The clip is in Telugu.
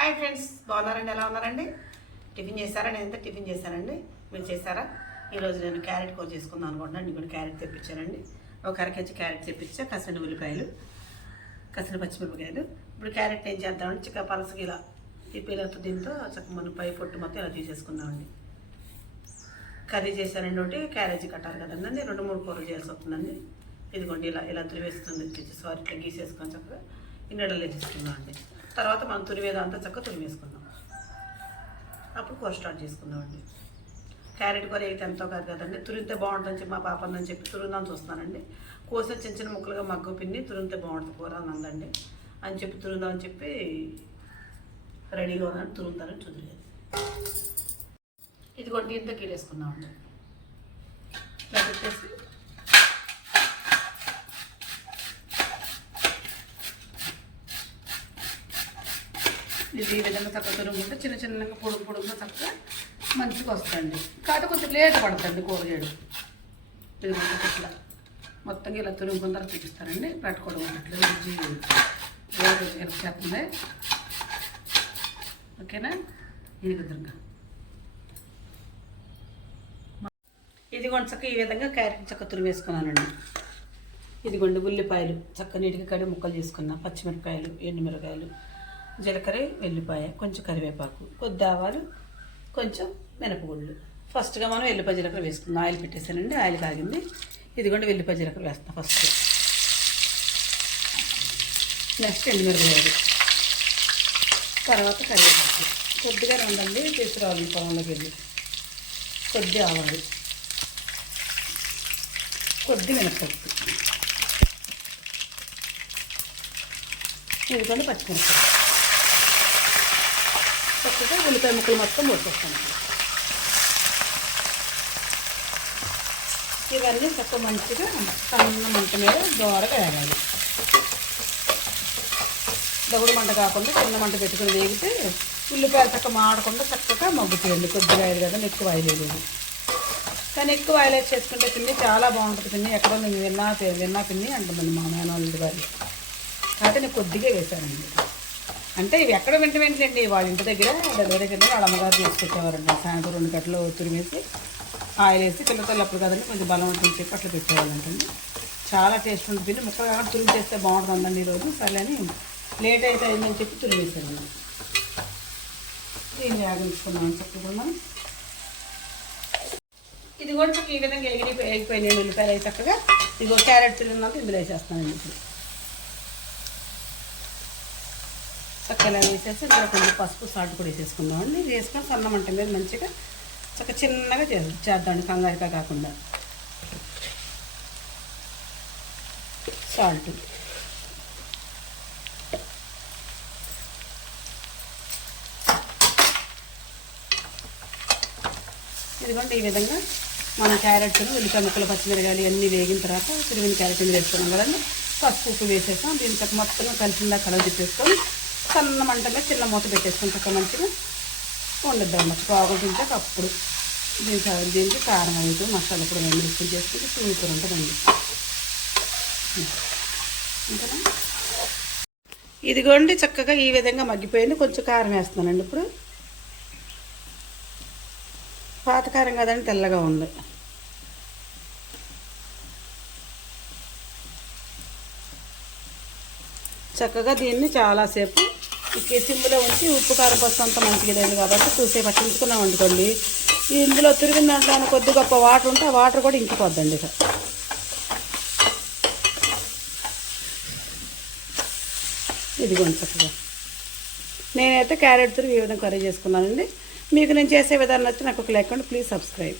హాయ్ ఫ్రెండ్స్ బాగున్నారండి? ఎలా ఉన్నారండి? టిఫిన్ చేశారా? నేను ఎంత టిఫిన్ చేశానండి. మీరు చేశారా? ఈరోజు నేను క్యారెట్ కూర చేసుకుందాం అనుకుంటున్నాను. నేను కూడా క్యారెట్ తెప్పించానండి. ఒక అరకేజీ క్యారెట్ తెప్పించా. కసిన ఉల్లిపాయలు కసిన పచ్చిమిరపకాయలు. ఇప్పుడు క్యారెట్ ఏం చేద్దామండి చిక్క పలసకి ఇలా తిప్పేలతో దీంతో చక్క మన పై పొట్టు మొత్తం ఇలా తీసేసుకుందామండి. కర్రీ చేశానండి ఒకటి. క్యారేజీ కట్టాలి కదండి. రెండు మూడు కూరలు చేయాల్సి వస్తుందండి. ఇదిగోండి ఇలా ఇలా తురివేస్తుంది సారీ ఇట్లా గీసేసుకొని చక్కగా ఇన్నడలు వేసేసుకుందాం అండి తర్వాత మనం తురివేదంతా చక్కగా తురిమేసుకుందాం అప్పుడు కూర స్టార్ట్ చేసుకుందామండి. క్యారెట్ కూర అయితే ఎంతో కాదు కదండి. తురిగితే బాగుంటుందని చెప్పి మా పాప అని చెప్పి తురుందాం చూస్తానండి కోసిన చిన్న చిన్న ముక్కలుగా మగ్గు పిండి తురిగితే బాగుంటుంది కూర అని అందండి. అని చెప్పి తురుందాం అని చెప్పి రెడీగా ఉందని తురుందానని ఇది ఇదిగోండి దీంతో కీరేసుకుందామండి. ఇలా పెట్టేసి ఇది ఈ విధంగా చక్కగా తురుముకుంటే చిన్న చిన్నగా పొడుగు పొడుగుగా చక్కగా మంచిగా వస్తుంది కాదు కొంచెం లేట్ పడుతుంది కూర ఇట్లా ఇది మొత్తం ఇట్లా మొత్తంగా ఇలా తురుముకున్న తర్వాత చూపిస్తారండి పెట్టుకోవడం అట్లా రుచి హెల్ప్ చేస్తుంది. ఓకేనా? ఇది విధంగా ఇదిగోండి చక్క ఈ విధంగా క్యారెట్ చక్క తురివేసుకున్నానండి ఇదిగోండి ఉల్లిపాయలు చక్క నీటికి కడి ముక్కలు చేసుకున్నా పచ్చిమిరపకాయలు ఎండుమిరకాయలు జీలకర్ర వెల్లిపాయ కొంచెం కరివేపాకు కొద్ది ఆవాలు కొంచెం మినపగుళ్ళు. ఫస్ట్గా మనం వెల్లిపాయ జీలకర్ర వేసుకుందాం. ఆయిల్ పెట్టేసానండి ఆయిల్ కాగింది. ఇదిగోండి వెల్లిపాయ జీలకర్ర వేస్తాం ఫస్ట్ నెక్స్ట్ ఎండుమిరపకాయలు. తర్వాత కరివేపాకు. కొద్దిగా ఉండండి తీసుకురావాలి పొలంలోకి వెళ్ళి. కొద్ది ఆవాలు. కొద్ది మినపప్పు. ఇదిగోండి పచ్చిమిరపకాయలు. చక్కగా ఉల్లిపాయ ముక్కలు మొత్తం పోసేస్తాను ఇవన్నీ చక్కగా మంచిగా సన్న మంట మీద దోరగా వేయాలి దగుడు మంట కాకుండా చిన్న మంట పెట్టుకుని వేగితే ఉల్లిపాయలు చక్క మాడకుండా చక్కగా మగ్గుతాయండి కొద్దిగా అయ్యేది కదా ఎక్కువ ఆయిల్ కానీ ఎక్కువ ఆయిల్ చేసుకుంటే పిన్ని చాలా బాగుంటుంది పిన్ని ఎక్కడో నేను విన్నా విన్నా పిన్ని అంటుందండి మా మేనవాళ్ళ గారి కాబట్టి నేను కొద్దిగా వేశానండి అంటే ఇవి ఎక్కడ వెంట వెంటండి వాళ్ళ ఇంటి దగ్గర డెలివరీ కింద వాళ్ళ అమ్మగారు తీసుకొచ్చేవారండి సాయంత్రం రెండు గంటలు తురిమేసి ఆయిల్ వేసి పిల్లలు అప్పుడు కదండి కొంచెం బలం ఉంటుంది చెప్పి అట్లా పెట్టేవాళ్ళంటండి. చాలా టేస్ట్ ఉంటుంది. ముక్కలు కాకుండా తురిమి చేస్తే బాగుంటుందండి ఈరోజు. అని లేట్ అయితే అయిందని చెప్పి తురిమేసాను దీన్ని ఆగించుకున్నాను చక్కగా ఇది కూడా ఈ విధంగా ఎగిరి ఎగిపోయినాయి ఉల్లిపాయలు అయితే చక్కగా. ఇదిగో క్యారెట్ తురిమినంత ఇందులో వేసేస్తానండి ఇప్పుడు. చక్కగా వేసేసి ఇందులో కొంచెం పసుపు సాల్ట్ కూడా వేసేసుకుందాం అండి. వేసుకొని సన్న మంట మీద మంచిగా చక్క చిన్నగా చేద్దాం చేద్దామండి కంగారుగా కాకుండా. సాల్ట్. ఇదిగోండి ఈ విధంగా మన క్యారెట్ను ఉల్లిపాయ ముక్కలు పచ్చిమిరకాయలు అన్నీ వేగిన తర్వాత తిరిగిన క్యారెట్ వేసుకున్నాం కదండి. పసుపు ఉప్పు వేసేసాం. దీంతో మొత్తం కలిసిందా కలర్ తిప్పేసుకొని సన్న మంటలో చిన్న మూత పెట్టేసుకుని మంచిగా వండిద్దాం మంచి బాగుంటుంటే అప్పుడు దీనికి దీనికి కారం అయితే మసాలా కూడా రెండు మిక్స్ చేసుకుంటే సూపర్ ఉంటుందండి. ఇంకనా? ఇదిగోండి చక్కగా ఈ విధంగా మగ్గిపోయింది. కొంచెం కారం వేస్తున్నానండి ఇప్పుడు. పాతకారం కదండి తెల్లగా ఉంది. చక్కగా దీన్ని చాలాసేపు సిమ్లో ఉంచి ఉప్పు కారం పసుపు అంతా మంచిగా లేదు కాబట్టి చూసే పట్టించుకున్నాం అనుకోండి. ఇందులో తిరిగిన దాంట్లో కొద్ది గొప్ప వాటర్ ఉంటే ఆ వాటర్ కూడా ఇంకిపోద్దండి ఇక ఇదిగోండి చక్కగా. నేనైతే క్యారెట్ తిరిగి ఈ విధంగా కర్రీ చేసుకున్నానండి. మీకు నేను చేసే విధానం నచ్చి నాకు ఒక లెక్కండి ప్లీజ్ సబ్స్క్రైబ్.